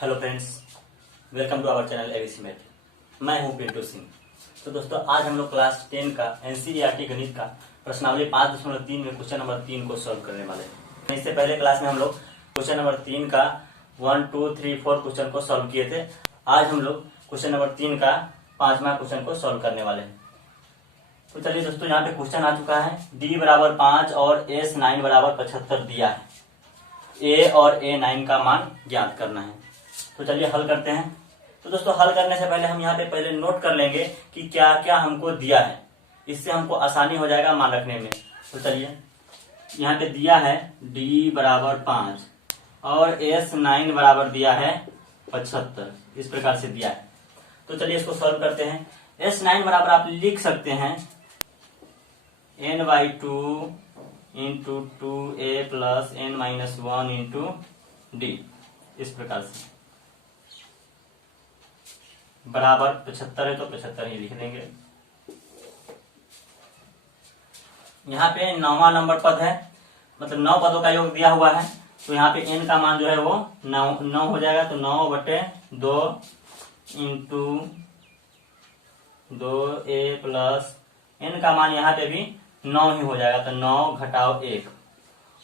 Hello friends, welcome to our channel ABC math. मैं हूं पिंटू सिंह। तो दोस्तों, आज हम लोग क्लास 10 का एनसीईआरटी गणित का प्रश्नावली 5.3 में क्वेश्चन नंबर 3 को सॉल्व करने वाले हैं। इससे पहले क्लास में हम लोग क्वेश्चन नंबर 3 का 1, 2, 3, 4 क्वेश्चन को सॉल्व किए थे। आज हम लोग क्वेश्चन नंबर 3 का 5वां क्वेश्चन को सॉल्व करने वाले हैं। तो चलिए दोस्तों, यहाँ पे क्वेश्चन आ चुका है। d बराबर 5 और s 9 बराबर 75 दिया है। a और a 9 का मान ज्ञात करना है। तो चलिए हल करते हैं। तो दोस्तों, हल करने से पहले हम यहाँ पे पहले नोट कर लेंगे कि क्या क्या हमको दिया है। इससे हमको आसानी हो जाएगा मान रखने में। तो चलिए, यहाँ पे दिया है d बराबर 5 और s 9 बराबर दिया है 75। इस प्रकार से दिया है। तो चलिए इसको सॉल्व करते हैं। s 9 बराबर आप लिख सकते हैं n/2 into 2a plus n-1 into d। इस प्रकार से बराबर 75 है तो 75 ही लिख देंगे। यहाँ पे 9वां नंबर पद है, मतलब 9 पदों का योग दिया हुआ है। तो यहाँ पे n का मान जो है वो 9 हो जाएगा। तो 9/2 इंटू 2a प्लस n का मान यहाँ पे भी 9 ही हो जाएगा। तो 9 घटाओ 1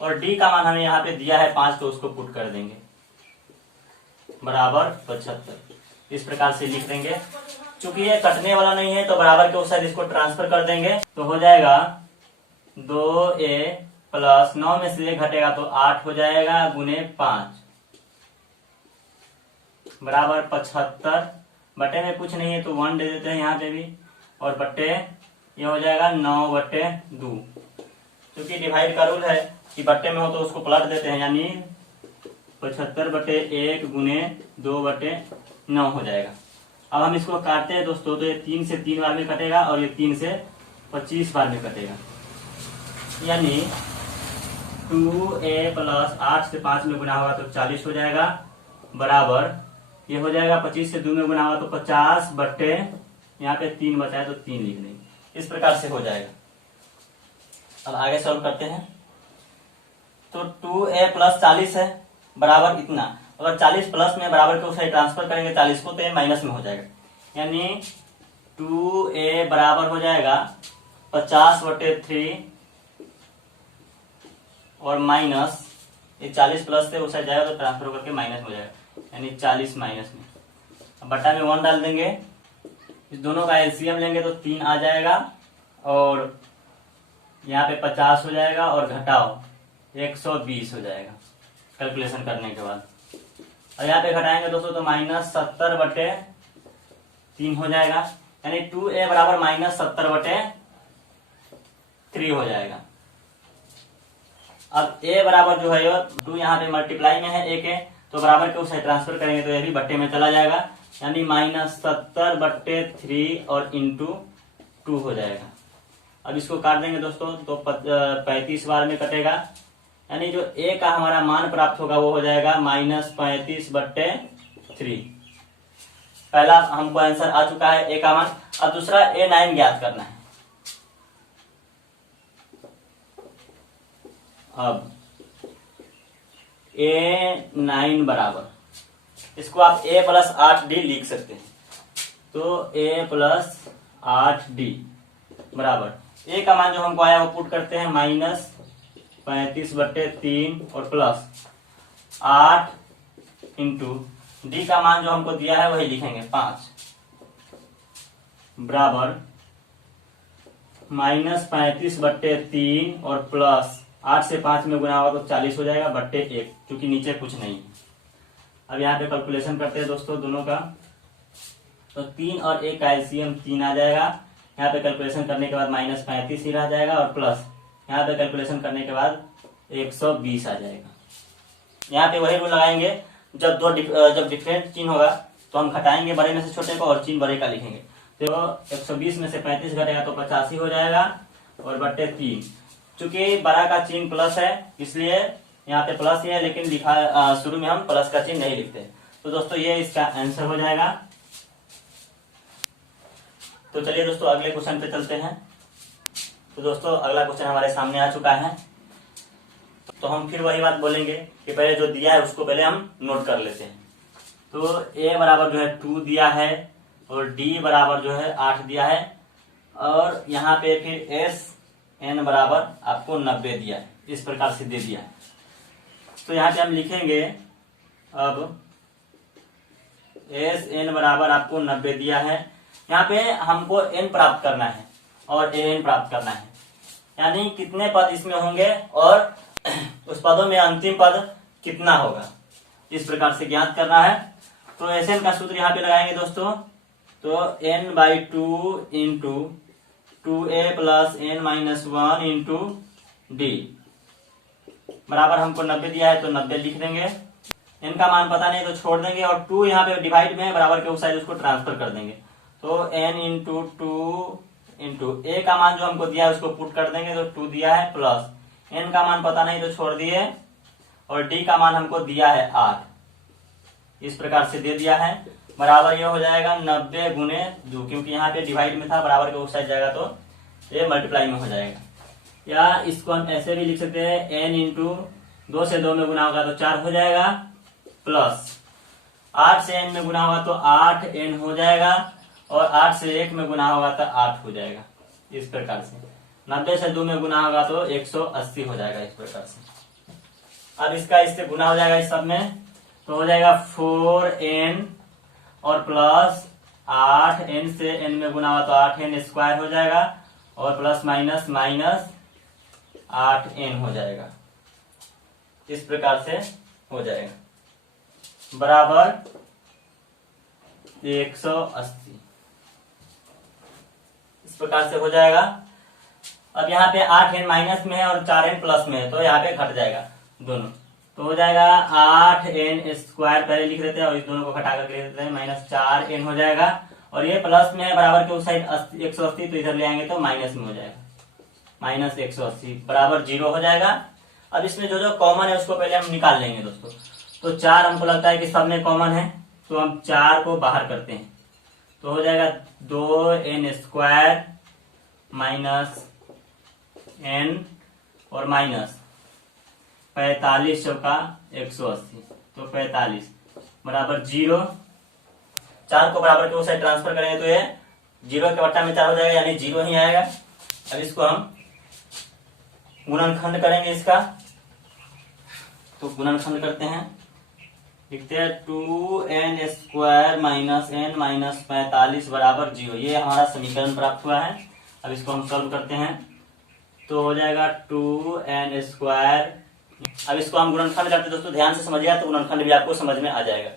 और d का मान हमें यहाँ पे दिया है 5, तो उसको पुट कर देंगे बराबर 75। इस प्रकार से लिख देंगे। चूंकि ये कटने वाला नहीं है तो बराबर के उस साइड इसको ट्रांसफर कर देंगे। तो हो जाएगा 2a प्लस 9 में से 1 घटेगा तो 8 हो जाएगा गुने 5 बराबर 75। बटे में कुछ नहीं है तो 1 दे देते हैं यहाँ पे भी, और बटे ये हो जाएगा 9/2। क्योंकि डिवाइड का रूल है कि बट्टे में हो तो उसको पलट देते हैं, यानी 75/1 गुने 2/9 हो जाएगा। अब हम इसको काटते हैं दोस्तों। तो ये 3 से 3 बार में कटेगा और ये 3 से 25 बार में कटेगा, यानी 2a प्लस 8 से 5 में गुना होगा तो 40 हो जाएगा बराबर ये हो जाएगा 25 से 2 में गुना होगा तो 50 बट्टे यहाँ पे 3 बचा है तो 3 लिख देंगे। इस प्रकार से हो जाएगा। अब आगे सॉल्व करते हैं। तो 2a प्लस 40 है बराबर इतना। अगर 40 प्लस में बराबर के उस साइड ट्रांसफर करेंगे 40 को तो ये माइनस में हो जाएगा, यानी 2a बराबर हो जाएगा 50/3 और माइनस ये 40 प्लस से उस साइड जाएगा तो ट्रांसफर करके माइनस हो जाएगा, यानी 40 माइनस में। अब बटा में 1 डाल देंगे। इस दोनों का एलसीएम लेंगे तो 3 आ जाएगा और यहाँ पे 50 हो जाएगा और घटाओ 120 हो जाएगा कैलकुलेशन करने के बाद। और यहाँ पे घटाएंगे दोस्तों तो -70/3 हो जाएगा, यानी 2a बराबर -70/3 हो जाएगा। अब a बराबर जो है 2 यहाँ पे मल्टीप्लाई में है a के, तो बराबर के उस साइड ट्रांसफर करेंगे तो ये भी बट्टे में चला जाएगा, यानी -70/3 और इंटू 2 हो जाएगा। अब इसको काट देंगे दोस्तों तो 35 बार में कटेगा, यानी जो a का हमारा मान प्राप्त होगा वो हो जाएगा -35/3। पहला हमको आंसर आ चुका है a का मान। अब दूसरा a9 ज्ञात करना है। अब a9 बराबर, इसको आप a प्लस 8d लिख सकते हैं। तो a प्लस 8d बराबर a का मान जो हमको आया वो पुट करते हैं -35/3 और प्लस 8 इंटू d का मान जो हमको दिया है वही लिखेंगे 5 बराबर -35/3 और प्लस 8 से 5 में गुना होगा तो 40 हो जाएगा बट्टे 1, क्योंकि नीचे कुछ नहीं। अब यहाँ पे कैलकुलेशन करते हैं दोस्तों दोनों का। तो 3 और 1 का एलसीएम 3 आ जाएगा। यहाँ पे कैलकुलेशन करने के बाद -35 ही रह जाएगा और प्लस यहाँ पे कैलकुलेशन करने के बाद 120 आ जाएगा। यहाँ पे वही रूल लगाएंगे, जब डिफरेंट चिन्ह होगा तो हम घटाएंगे बड़े में से छोटे को और चिन्ह बड़े का लिखेंगे। तो 120 में से 35 घटेगा तो 85 हो जाएगा और बट्टे 3। चूंकि बड़ा का चिन्ह प्लस है इसलिए यहाँ पे प्लस ही है, लेकिन लिखा शुरू में हम प्लस का चिन्ह नहीं लिखते। तो दोस्तों ये इसका आंसर हो जाएगा। तो चलिए दोस्तों अगले क्वेश्चन पे चलते हैं। तो दोस्तों अगला क्वेश्चन हमारे सामने आ चुका है। तो हम फिर वही बात बोलेंगे कि पहले जो दिया है उसको पहले हम नोट कर लेते हैं। तो a बराबर जो है 2 दिया है और d बराबर जो है 8 दिया है और यहाँ पे फिर s n बराबर आपको 90 दिया है, इस प्रकार से दे दिया है। तो यहाँ पे हम लिखेंगे अब एस एन बराबर आपको 90 दिया है। यहाँ पे हमको n प्राप्त करना है और an प्राप्त करना है, यानी कितने पद इसमें होंगे और उस पदों में अंतिम पद कितना होगा, इस प्रकार से ज्ञात करना है। तो एस का सूत्र यहाँ पे लगाएंगे दोस्तों, तो n/2 into 2a plus n-1 into D बराबर हमको 90 दिया है, तो 90 लिख देंगे। n का मान पता नहीं तो छोड़ देंगे और 2 यहाँ पे डिवाइड में है, बराबर के उस साइड उसको ट्रांसफर कर देंगे। तो n इंटू 2 इंटू a का मान जो हमको दिया है उसको पुट कर देंगे, तो 2 दिया है प्लस n का मान पता नहीं तो छोड़ दिए और d का मान हमको दिया है 8, इस प्रकार से दे दिया है। बराबर ये हो जाएगा 90 गुने 2, क्योंकि यहाँ पे डिवाइड में था, बराबर के उस साइड जाएगा तो ये मल्टीप्लाई में हो जाएगा। या इसको हम ऐसे भी लिख सकते हैं n इंटू 2 से 2 में गुना होगा तो 4 हो जाएगा, प्लस 8 से n में गुना होगा तो 8n हो जाएगा और 8 से 1 में गुना होगा तो 8 हो जाएगा। इस प्रकार से 90 से 2 में गुना होगा तो 180 हो जाएगा, इस प्रकार से। अब इसका इससे गुना हो जाएगा इस सब में, तो हो जाएगा 4n और प्लस 8n से n में गुना हुआ तो 8n स्क्वायर हो जाएगा और प्लस माइनस माइनस 8n हो जाएगा, इस प्रकार से हो जाएगा बराबर 180, इस प्रकार से हो जाएगा। अब यहाँ पे 8n माइनस में है और 4n प्लस में है, तो यहाँ पे घट जाएगा दोनों, तो हो जाएगा 8n स्क्वायर पहले लिख देते हैं और इस दोनों को घटा कर लिख देते हैं, माइनस 4n हो जाएगा और ये प्लस में है, बराबर के उस साइड 180 तो इधर ले आएंगे तो माइनस में हो जाएगा, माइनस 180 बराबर 0 हो जाएगा। अब इसमें जो जो कॉमन है उसको पहले हम निकाल लेंगे दोस्तों। तो 4 हमको लगता है कि सब में कॉमन है, तो हम 4 को बाहर करते हैं, तो हो जाएगा 2n स्क्वायर माइनस n और माइनस 45 चौका 180, तो 45 बराबर 0। 4 को बराबर के उस साइड ट्रांसफर करेंगे तो ये 0 के बट्टा में 4 हो जाएगा, यानी 0 ही आएगा। अब इसको हम गुणनखंड करेंगे इसका, तो गुणनखंड करते हैं, लिखते हैं 2n square minus n minus 45 बराबर 0, ये हमारा समीकरण प्राप्त हुआ है। अब इसको हम सॉल्व करते हैं, तो हो जाएगा 2n स्क्वायर। अब इसको हम गुणनखंड करते हैं दोस्तों, ध्यान से समझिएगा तो गुणनखंड भी आपको समझ में आ जाएगा।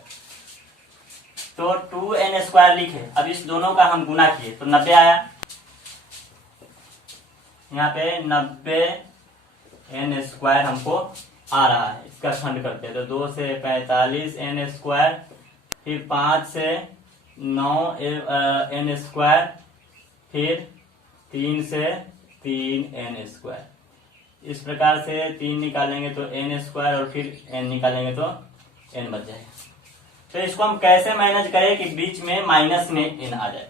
तो 2n स्क्वायर लिखे, अब इस दोनों का हम गुना किए तो 90 आया, यहाँ पे 90n स्क्वायर हमको आ रहा है। इसका खंड करते हैं, तो 2 से 45 n स्क्वायर, फिर 5 से 9 n स्क्वायर, फिर 3 से 3 n स्क्वायर। इस प्रकार से 3 निकालेंगे तो n स्क्वायर और फिर n निकालेंगे तो n बच जाएगा। तो इसको हम कैसे मैनेज करें कि बीच में माइनस में n आ जाए,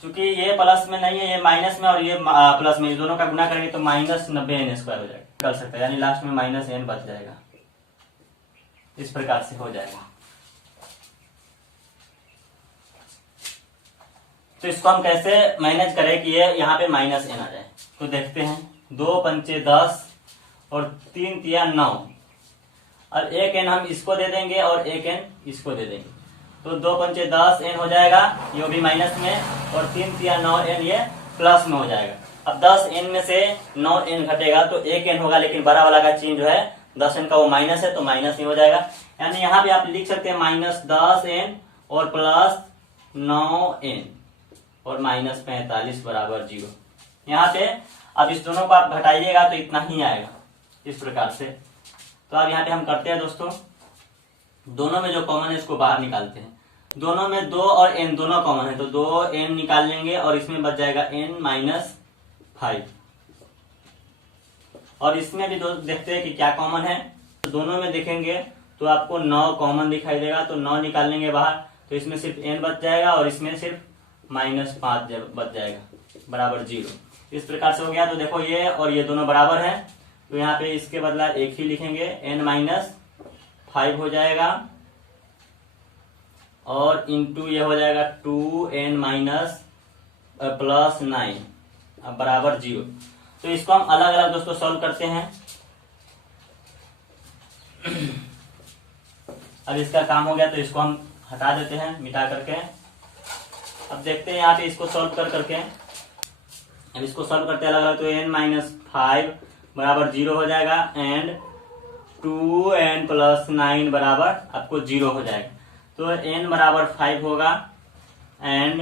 क्योंकि ये प्लस में नहीं है, ये माइनस में और ये प्लस में, दोनों का गुना करेंगे तो माइनस 90n स्क्वायर हो जाएगा, कर सकते हैं, यानी लास्ट में माइनस n बच जाएगा। इस प्रकार से हो जाएगा। तो इसको हम कैसे मैनेज करें कि ये यहाँ पे माइनस n आ जाए, तो देखते हैं। 2 पंचे 10 और 3 तिया 9, और 1n हम इसको दे देंगे और 1n इसको दे देंगे, तो 2 पंचे 10 n हो जाएगा, ये भी माइनस में, और 3 तिया 9n ये प्लस में हो जाएगा। अब 10n में से 9n घटेगा तो 1n होगा, लेकिन बड़ा वाला का चिन्ह जो है 10n का वो माइनस है, तो माइनस ही हो जाएगा। यानी यहाँ पे आप लिख सकते हैं माइनस 10n और प्लस 9n और माइनस 45 बराबर 0। यहाँ पे अब इस दोनों को आप घटाइएगा तो इतना ही आएगा, इस प्रकार से। तो अब यहाँ पे हम करते हैं दोस्तों, दोनों में जो कॉमन है इसको बाहर निकालते हैं। दोनों में 2 और n दोनों कॉमन है, तो 2n निकाल लेंगे और इसमें बच जाएगा n माइनस 5, और इसमें भी देखते हैं कि क्या कॉमन है। तो दोनों में देखेंगे तो आपको 9 कॉमन दिखाई देगा, तो 9 निकाल लेंगे बाहर, तो इसमें सिर्फ n बच जाएगा और इसमें सिर्फ -5 बच जाएगा बराबर 0। इस प्रकार से हो गया। तो देखो ये और ये दोनों बराबर है, तो यहाँ पे इसके बदला एक ही लिखेंगे, n माइनस 5 हो जाएगा और इंटू ये हो जाएगा 2n माइनस प्लस 9 बराबर 0। तो इसको हम अलग अलग दोस्तों सॉल्व करते हैं। अब इसका काम हो गया तो इसको हम हटा देते हैं मिटा करके। अब देखते हैं यहाँ पे इसको सॉल्व कर करके। अब इसको सॉल्व करते हैं अलग अलग, तो n माइनस 5 बराबर 0 हो जाएगा एंड 2n प्लस 9 बराबर आपको 0 हो जाएगा। तो n बराबर 5 होगा एंड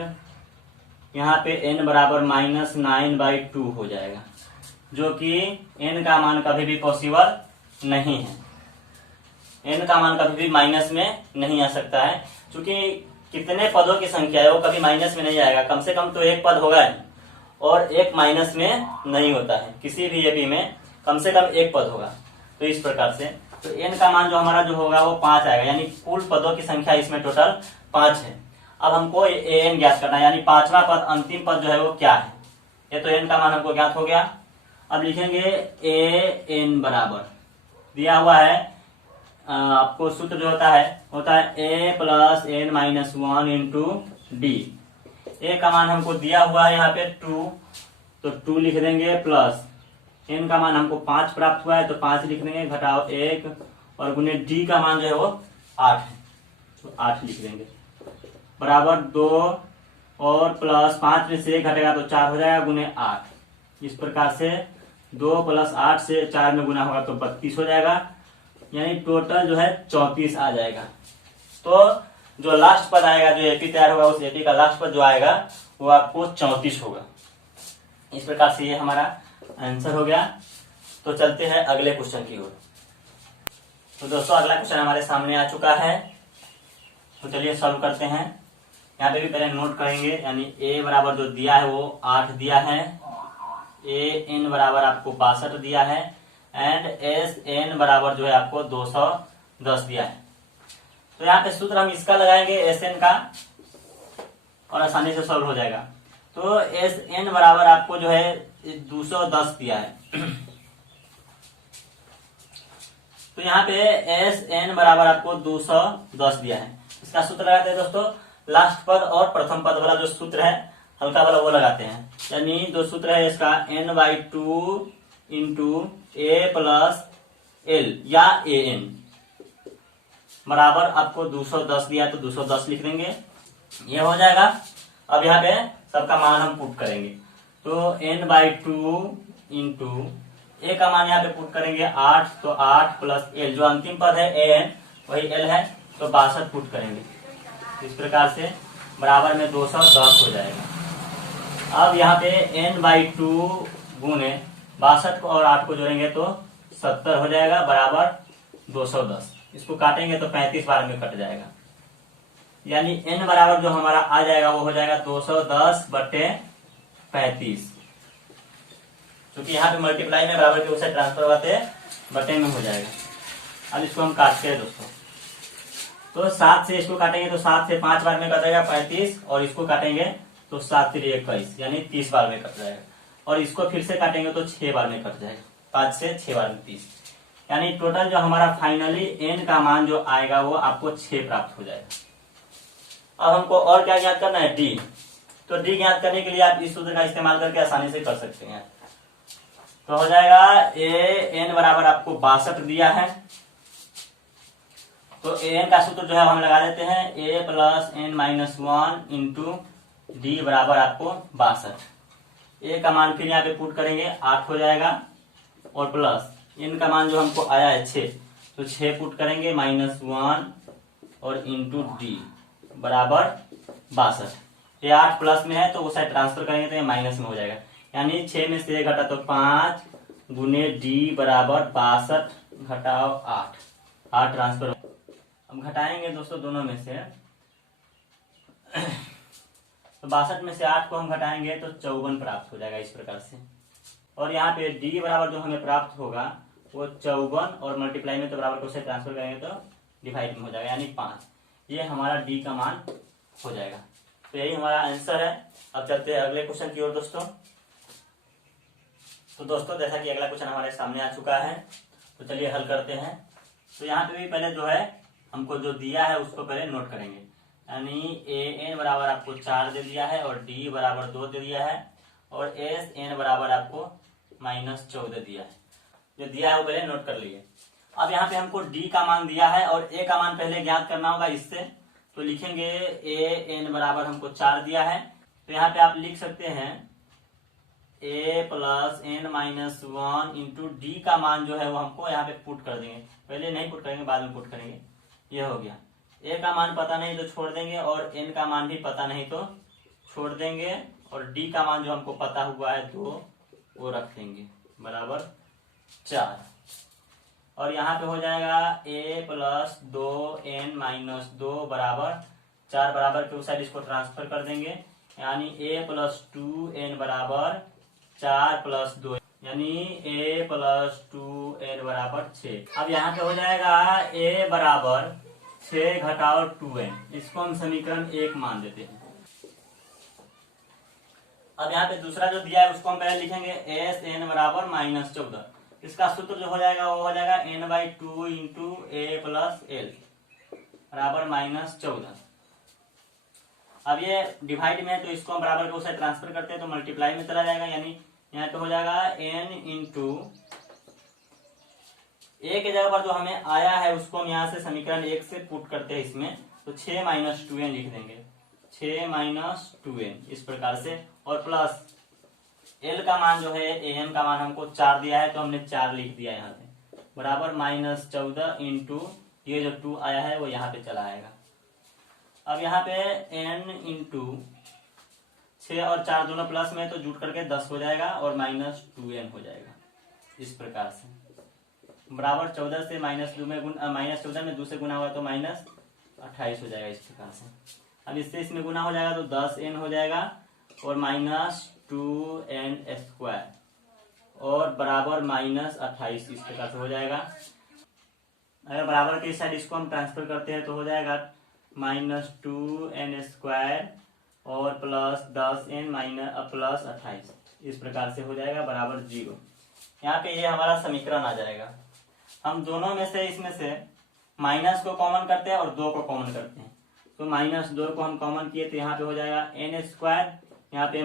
यहाँ पे n बराबर माइनस 9/2 हो जाएगा, जो कि n का मान कभी भी पॉसिबल नहीं है। n का मान कभी भी माइनस में नहीं आ सकता है, क्योंकि कितने पदों की संख्या है वो कभी माइनस में नहीं आएगा। कम से कम तो एक पद होगा ही, और एक माइनस में नहीं होता है। किसी भी एपी में कम से कम एक पद होगा। तो इस प्रकार से तो n का मान जो हमारा जो होगा वो 5 आएगा, यानी कुल पदों की संख्या इसमें टोटल 5 है। अब हमको an ज्ञात करना है, यानी पांचवा पद अंतिम पद जो है वो क्या है। ये तो n का मान हमको ज्ञात हो गया। अब लिखेंगे an बराबर दिया हुआ है, आपको सूत्र जो होता है a plus n minus 1 into D. a का मान हमको दिया हुआ है यहाँ पे 2, तो 2 लिख देंगे, प्लस n का मान हमको 5 प्राप्त हुआ है तो 5 लिख देंगे, घटाओ 1 और गुने d का मान जो है वो 8 है तो 8 लिख देंगे, बराबर 2 और प्लस 5 में से 1 घटेगा तो 4 हो जाएगा, गुने 8। इस प्रकार से 2 प्लस 8 से 4 में गुना होगा तो 32 हो जाएगा, यानी टोटल जो है 34 आ जाएगा। तो जो लास्ट पद आएगा, जो एपी तैयार होगा, उस एपी का लास्ट पद जो आएगा वो आपको 34 होगा। इस प्रकार से ये हमारा आंसर हो गया। तो चलते हैं अगले क्वेश्चन की ओर। तो दोस्तों अगला क्वेश्चन हमारे सामने आ चुका है, तो चलिए सॉल्व करते हैं। यहाँ पे भी पहले नोट करेंगे, यानी a बराबर जो दिया है वो 8 दिया है, an बराबर आपको 62 दिया है एंड sn बराबर जो है आपको 210 दिया है। तो यहाँ पे सूत्र हम इसका लगाएंगे sn का और आसानी से सॉल्व हो जाएगा। तो sn बराबर आपको जो है 210 दिया है। तो यहाँ पे sn बराबर आपको 210 दिया है। इसका सूत्र लगाते हैं दोस्तों, लास्ट पद और प्रथम पद वाला जो सूत्र है हल्का वाला वो लगाते हैं। यानी जो सूत्र है इसका n/2 into a plus l या an बराबर आपको 210 दिया तो 210 लिख देंगे, ये हो जाएगा। अब यहाँ पे सबका मान हम पुट करेंगे, तो n/2 इंटू a का मान यहाँ पे पुट करेंगे 8, तो 8 प्लस l जो अंतिम पद है an वही l है तो 62 पुट करेंगे। इस प्रकार से बराबर में 210 हो जाएगा। अब यहाँ पे n/2 गुने 62 को और 8 को जोड़ेंगे तो 70 हो जाएगा, बराबर 210। इसको काटेंगे तो 35 बार में कट जाएगा, यानी n बराबर जो हमारा आ जाएगा वो हो जाएगा 210/35। क्योंकि यहाँ पे मल्टीप्लाई में बराबर के उसे ट्रांसफर होते बटे में हो जाएगा। अब इसको हम काटते हैं दोस्तों, तो 7 से इसको काटेंगे तो 7 से 5 बार में कटेगा 35, और इसको काटेंगे तो 7 3 21 यानी 30 बार में कट जाएगा, और इसको फिर से काटेंगे तो 6 बार में कट जाएगा, 5 से 6 बार में 30, यानी टोटल जो हमारा फाइनली n का मान जो आएगा वो आपको 6 प्राप्त हो जाएगा। अब हमको और क्या ज्ञात करना है, d। तो d ज्ञात करने के लिए आप इस सूत्र का इस्तेमाल करके आसानी से कर सकते हैं। तो हो जाएगा an बराबर आपको 62 दिया है, तो an का सूत्र जो है हम लगा देते हैं, a plus n minus 1 into D बराबर आपको 62। a का मान फिर यहाँ पे पुट करेंगे 8 हो जाएगा, और प्लस n का मान जो हमको आया है 6, तो 6 पुट करेंगे माइनस 1 और इंटू डी बराबर 62। ये 8 प्लस में है तो उसे ट्रांसफर करेंगे तो ये माइनस में हो जाएगा, यानी 6 में से 1 घटा तो 5 गुने डी बराबर 62 घटाओ 8 ट्रांसफर। अब घटाएंगे दोस्तों दोनों में से, तो 62 में से 8 को हम घटाएंगे तो 54 प्राप्त हो जाएगा इस प्रकार से। और यहाँ पे डी बराबर जो हमें प्राप्त होगा वो 54 और मल्टीप्लाई में तो बराबर को से ट्रांसफर करेंगे तो डिवाइड में हो जाएगा, यानी 5। ये हमारा डी का मान हो जाएगा। तो यही हमारा आंसर है। अब चलते हैं अगले क्वेश्चन की ओर दोस्तों। तो दोस्तों जैसा कि अगला क्वेश्चन हमारे सामने आ चुका है, तो चलिए हल करते हैं। तो यहाँ पे भी पहले जो है हमको जो दिया है उसको पहले नोट करेंगे। यानी ए एन बराबर आपको 4 दे दिया है और डी बराबर 2 दे दिया है और एस एन बराबर आपको -14 दिया है। जो दिया है वो पहले नोट कर लीजिए। अब यहाँ पे हमको डी का मान दिया है और ए का मान पहले ज्ञात करना होगा इससे, तो लिखेंगे ए एन बराबर हमको 4 दिया है, तो यहाँ पे आप लिख सकते हैं a plus n minus 1 into d का मान जो है वो हमको यहाँ पे पुट कर देंगे, पहले नहीं पुट करेंगे बाद में पुट करेंगे। ये हो गया, ए का मान पता नहीं तो छोड़ देंगे और एन का मान भी पता नहीं तो छोड़ देंगे और डी का मान जो हमको पता हुआ है 2 वो रख देंगे बराबर 4। और यहाँ पे हो जाएगा ए प्लस 2n माइनस 2 बराबर 4 बराबर के उस साइड इसको ट्रांसफर कर देंगे, यानी a प्लस 2n बराबर 4 प्लस 2 यानी a प्लस 2n बराबर 6। अब यहाँ पे हो जाएगा a बराबर 6 घटाओ 2n, इसको हम समीकरण 1 मान देते हैं। अब यहाँ पे दूसरा जो दिया है उसको हम पहले लिखेंगे एस एन बराबर -14। इसका सूत्र जो हो जाएगा वो हो जाएगा n/2 इंटू ए प्लस एल बराबर -14। अब ये डिवाइड में है तो इसको हम बराबर के उस साइड ट्रांसफर करते हैं तो मल्टीप्लाई में चला जाएगा, यानी यहाँ पे हो जाएगा n इंटू ए के जगह पर जो हमें आया है उसको हम यहाँ से समीकरण 1 से पुट करते हैं इसमें, तो 6 - 2n लिख देंगे, 6 - 2n इस प्रकार से, और प्लस एल का मान जो है एन का मान हमको 4 दिया है तो हमने 4 लिख दिया यहाँ पे बराबर -14 इंटू ये जो 2 आया है वो यहाँ पे चला आएगा। अब यहाँ पे n इंटू 6 और 4 दोनों प्लस में तो जुट करके 10 हो जाएगा और -2n हो जाएगा इस प्रकार से बराबर 14 से -2 में -14 में 2 से गुना हुआ तो -28 हो जाएगा इस प्रकार से। अब इससे इसमें गुना हो जाएगा तो 10n हो जाएगा और -2n² और बराबर -28 इस प्रकार से हो जाएगा। अगर बराबर के इस साइड इसको हम ट्रांसफर करते हैं तो हो जाएगा -2n² और प्लस 10n प्लस 28 इस प्रकार से हो जाएगा बराबर 0। यहाँ पे ये हमारा समीकरण आ जाएगा। हम दोनों में से इसमें से माइनस को कॉमन करते हैं और 2 को कॉमन करते हैं, तो -2 को हम कॉमन किए तो यहाँ पे हो जाएगा n², यहाँ पे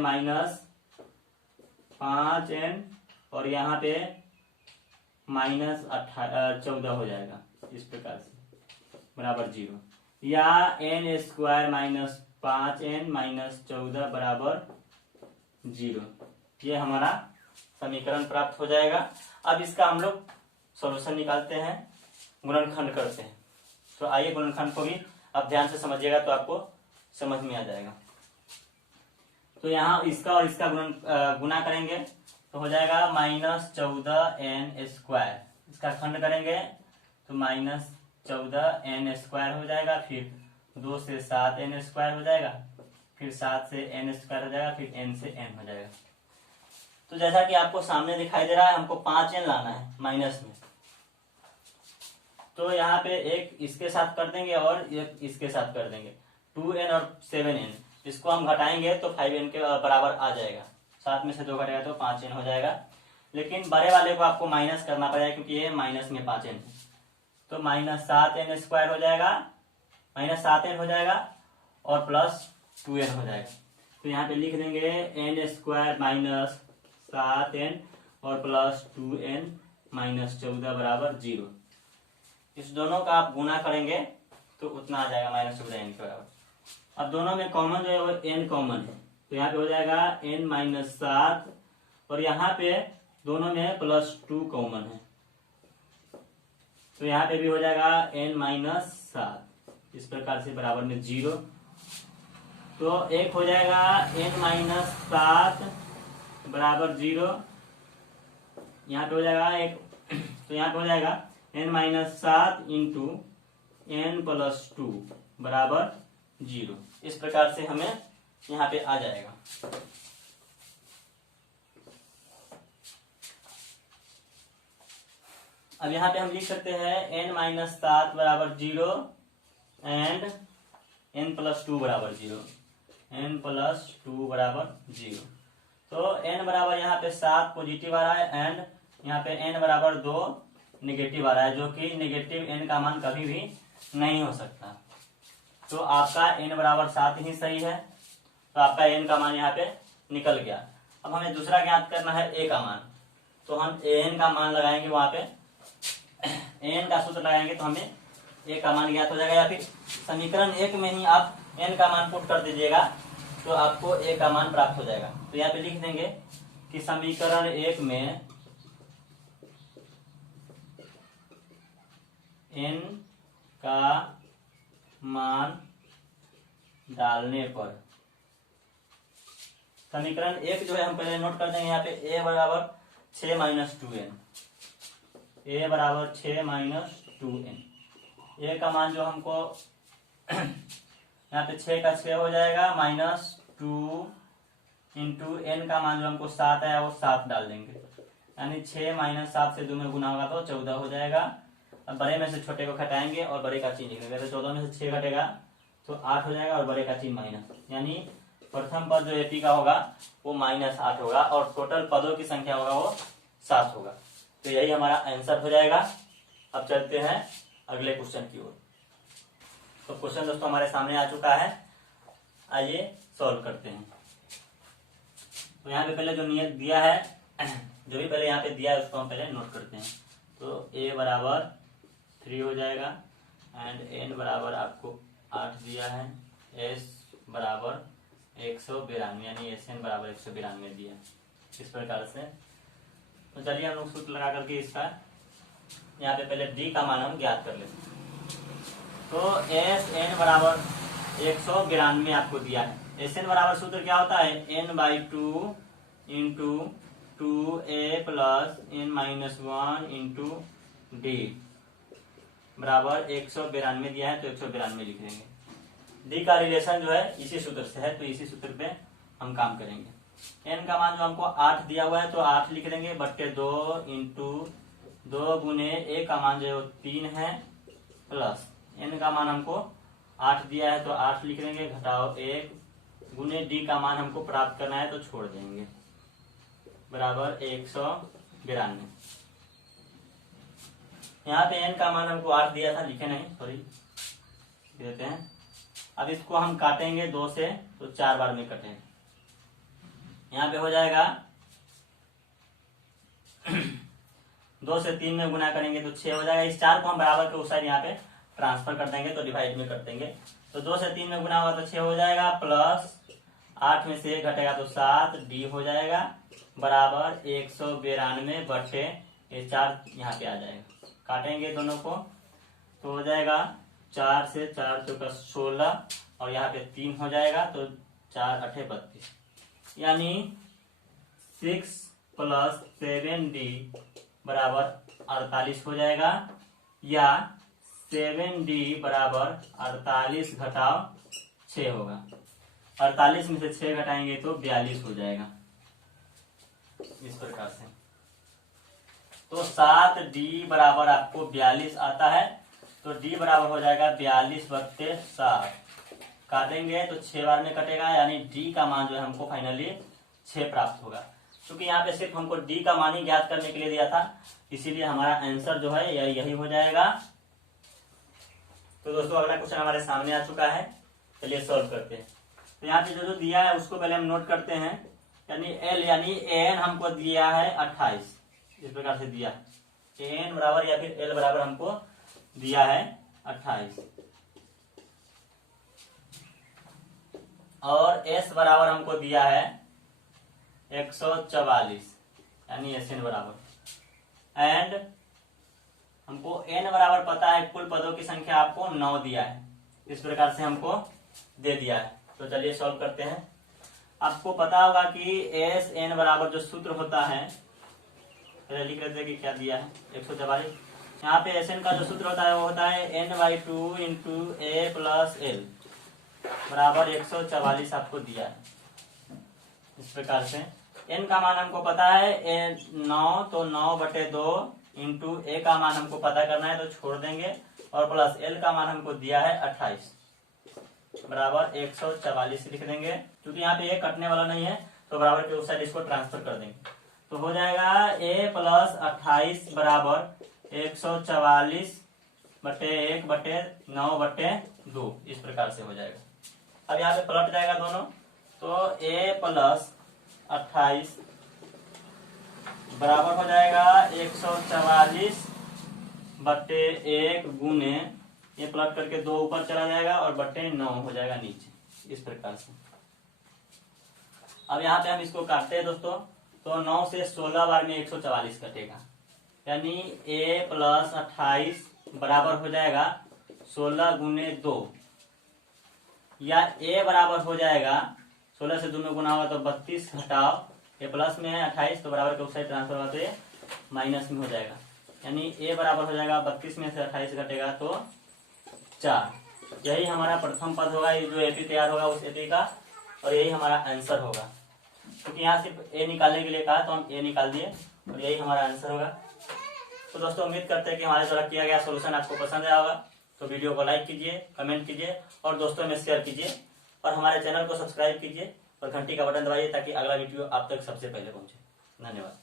-5n और यहाँ पे -14 हो जाएगा इस प्रकार से बराबर 0, या n² -5n -14 बराबर 0। ये हमारा समीकरण प्राप्त हो जाएगा। अब इसका हम लोग सॉल्यूशन निकालते हैं, गुणनखंड करते हैं। तो आइए गुणनखंड को भी अब ध्यान से समझिएगा तो आपको समझ में आ जाएगा। तो यहाँ इसका और इसका गुना करेंगे तो हो जाएगा -14n²। इसका खंड करेंगे तो -14n² हो जाएगा, फिर 2 से 7n² हो जाएगा, फिर 7 से n² हो जाएगा, फिर n से n हो जाएगा। तो जैसा कि आपको सामने दिखाई दे रहा है हमको 5n लाना है माइनस में, तो यहाँ पे एक इसके साथ कर देंगे और एक इसके साथ कर देंगे, 2n और 7n इसको हम घटाएंगे तो 5n के बराबर आ जाएगा, 7 में से 2 घटेगा तो 5n हो जाएगा। लेकिन बड़े वाले को आपको माइनस करना पड़ेगा क्योंकि ये माइनस में 5n है, तो -7n² हो जाएगा, -7n हो जाएगा और प्लस 2n हो जाएगा। तो यहाँ पे लिख देंगे n² -7n और प्लस 2n -14 बराबर 0। इस दोनों का आप गुना करेंगे तो उतना आ जाएगा -14n के बराबर। अब दोनों में कॉमन जो है वो n कॉमन है, तो यहाँ पे हो जाएगा n - 7 और यहाँ पे दोनों में +2 कॉमन है, तो यहाँ पे भी हो जाएगा n - 7 इस प्रकार से बराबर में 0। तो एक हो जाएगा n - 7 बराबर 0, यहाँ पे हो जाएगा एक, तो यहाँ पे हो जाएगा n - 7 इंटू n + 2 बराबर 0। इस प्रकार से हमें यहाँ पे आ जाएगा। अब यहाँ पे हम लिख सकते हैं n - 7 बराबर 0 एंड n + 2 बराबर 0, n + 2 बराबर 0। तो n बराबर यहाँ पे 7 पॉजिटिव आ रहा है एंड यहाँ पे n बराबर 2 नेगेटिव आ रहा है, जो कि नेगेटिव n का मान कभी भी नहीं हो सकता। तो आपका n बराबर 7 ही सही है, तो आपका n का मान यहाँ पे निकल गया। अब हमें दूसरा ज्ञात करना है a का मान, तो हम an का मान लगाएंगे वहां पे, n का सूत्र लगाएंगे तो हमें a का मान ज्ञात हो जाएगा, या फिर समीकरण 1 में ही आप n का मान पुट कर दीजिएगा तो आपको a का मान प्राप्त हो जाएगा। तो यहाँ पे लिख देंगे कि समीकरण 1 में n का मान डालने पर, समीकरण 1 जो है हम पहले नोट कर देंगे यहाँ पे a बराबर 6 माइनस 2n, a बराबर 6 माइनस 2n, a का मान जो हमको यहाँ पे 6 का 6 हो जाएगा, माइनस 2 इंटू n का मान जो हमको 7 आया वो 7 डाल देंगे, यानी 6 माइनस 7 से 2 में गुना होगा तो 14 हो जाएगा। अब बड़े में से छोटे को घटाएंगे और बड़े का चिन्ह लिखेंगे, तो 14 में से 6 घटेगा तो 8 हो जाएगा और बड़े का चिन्ह माइनस, यानी प्रथम पद जो एपी का होगा वो -8 होगा और टोटल पदों की संख्या होगा वो 7 होगा। तो यही हमारा आंसर हो जाएगा। अब चलते हैं अगले क्वेश्चन की ओर। तो क्वेश्चन दोस्तों हमारे सामने आ चुका है, आइए सॉल्व करते हैं। तो यहाँ पे पहले जो नियत दिया है, जो भी पहले यहाँ पे दिया है उसको हम पहले नोट करते हैं। तो a बराबर 3 हो जाएगा एंड n बराबर आपको 8 दिया है, s बराबर 192 यानी Sn बराबर 192 दिया, इस प्रकार से। तो चलिए हम लोग सूत्र लगा करके इसका यहाँ पे पहले d का मान हम ज्ञात कर लेते हैं। तो Sn बराबर 192 आपको दिया है। Sn बराबर सूत्र क्या होता है, n/2 into 2a plus n-1 into d बराबर 192 दिया है, तो 192 लिख देंगे। d का रिलेशन जो है इसी सूत्र से है, तो इसी सूत्र पे हम काम करेंगे। n का मान जो हमको 8 दिया हुआ है तो 8 लिख देंगे, बट्टे 2 इंटू 2 गुने a का मान जो है 3 है, प्लस n का मान हमको 8 दिया है तो 8 लिख देंगे, घटाओ 1 गुने d का मान हमको प्राप्त करना है तो छोड़ देंगे, बराबर 192। यहाँ पे n का मान हमको 8 दिया था, लिखे नहीं, सॉरी, देते हैं। अब इसको हम काटेंगे 2 से, तो 4 बार में कटेंगे, यहाँ पे हो जाएगा 2 से 3 में गुना करेंगे तो 6 हो जाएगा। इस 4 को हम बराबर के उस साइड यहाँ पे ट्रांसफर कर देंगे, तो डिवाइड में कर देंगे, तो 2 से 3 में गुना होगा तो 6 हो जाएगा, प्लस 8 में से 1 घटेगा तो 7 d हो जाएगा, बराबर 192 बटे ये 4 यहाँ पे आ जाएगा। काटेंगे दोनों को तो हो जाएगा 4 से 4 चौका 16 और यहाँ पे 3 हो जाएगा, तो 4 8 32, यानी 6 प्लस 7d बराबर 48 हो जाएगा, या 7d बराबर 48 घटाओ 6 होगा। 48 में से 6 घटाएंगे तो 42 हो जाएगा, इस प्रकार से। तो 7d बराबर आपको 42 आता है, तो d बराबर हो जाएगा 42/7। काटेंगे तो 6 बार में कटेगा, यानी d का मान जो है हमको फाइनली 6 प्राप्त होगा। क्योंकि यहाँ पे सिर्फ हमको d का मान ही ज्ञात करने के लिए दिया था, इसीलिए हमारा आंसर जो है यही हो जाएगा। तो दोस्तों अगला क्वेश्चन हमारे सामने आ चुका है, चलिए सॉल्व करते हैं। तो यहाँ पे जो दिया है उसको पहले हम नोट करते हैं, यानी l यानी an हमको दिया है 28, इस प्रकार से दिया है an बराबर या फिर l बराबर हमको दिया है 28, और s बराबर हमको दिया है 144 यानी Sn बराबर, एंड हमको n बराबर पता है, कुल पदों की संख्या आपको 9 दिया है, इस प्रकार से हमको दे दिया है। तो चलिए सॉल्व करते हैं। आपको पता होगा कि Sn बराबर जो सूत्र होता है, पहले लिख लेते हैं कि क्या दिया है 144। यहाँ पे Sn का जो सूत्र होता है वो होता है n/2 into a plus l बराबर 144 आपको दिया है, इस प्रकार से। n का मान हमको पता है 9, तो 9/2 इंटू a का मान हमको पता करना है तो छोड़ देंगे, और प्लस l का मान हमको दिया है 28 बराबर 144 लिख देंगे। क्योंकि यहाँ पे ये कटने वाला नहीं है तो बराबर के उस साइड इसको ट्रांसफर कर देंगे, तो हो जाएगा a प्लस 28 बराबर 144/1/9/28 2 इस प्रकार से हो जाएगा। अब यहाँ पे पलट जाएगा दोनों, तो a प्लस 28 बराबर हो जाएगा 144 बट्टे 1 गुने, ये प्लट करके 2 ऊपर चला जाएगा और बट्टे 9 हो जाएगा नीचे, इस प्रकार से। अब यहाँ पे हम इसको काटते हैं दोस्तों, तो 9 से 16 बार में 144 कटेगा, यानी a प्लस 28 बराबर हो जाएगा 16 गुने 2, या a बराबर हो जाएगा 16 से 2 में गुना होगा तो 32 हटाओ, ये प्लस में है 28 तो बराबर के उस साइड ट्रांसफर होगा तो ये माइनस में हो जाएगा, यानी a बराबर हो जाएगा 32 में से 28 घटेगा तो 4। यही हमारा प्रथम पद होगा, ये जो एपी तैयार होगा उस एपी का, और यही हमारा आंसर होगा। क्योंकि यहाँ सिर्फ a निकालने के लिए कहा तो हम a निकाल दिए और यही हमारा आंसर होगा। तो दोस्तों उम्मीद करते हैं कि हमारे द्वारा किया गया सोल्यूशन आपको पसंद आया होगा। तो वीडियो को लाइक कीजिए, कमेंट कीजिए और दोस्तों में शेयर कीजिए, और हमारे चैनल को सब्सक्राइब कीजिए और घंटी का बटन दबाइए ताकि अगला वीडियो आप तक सबसे पहले पहुंचे। धन्यवाद।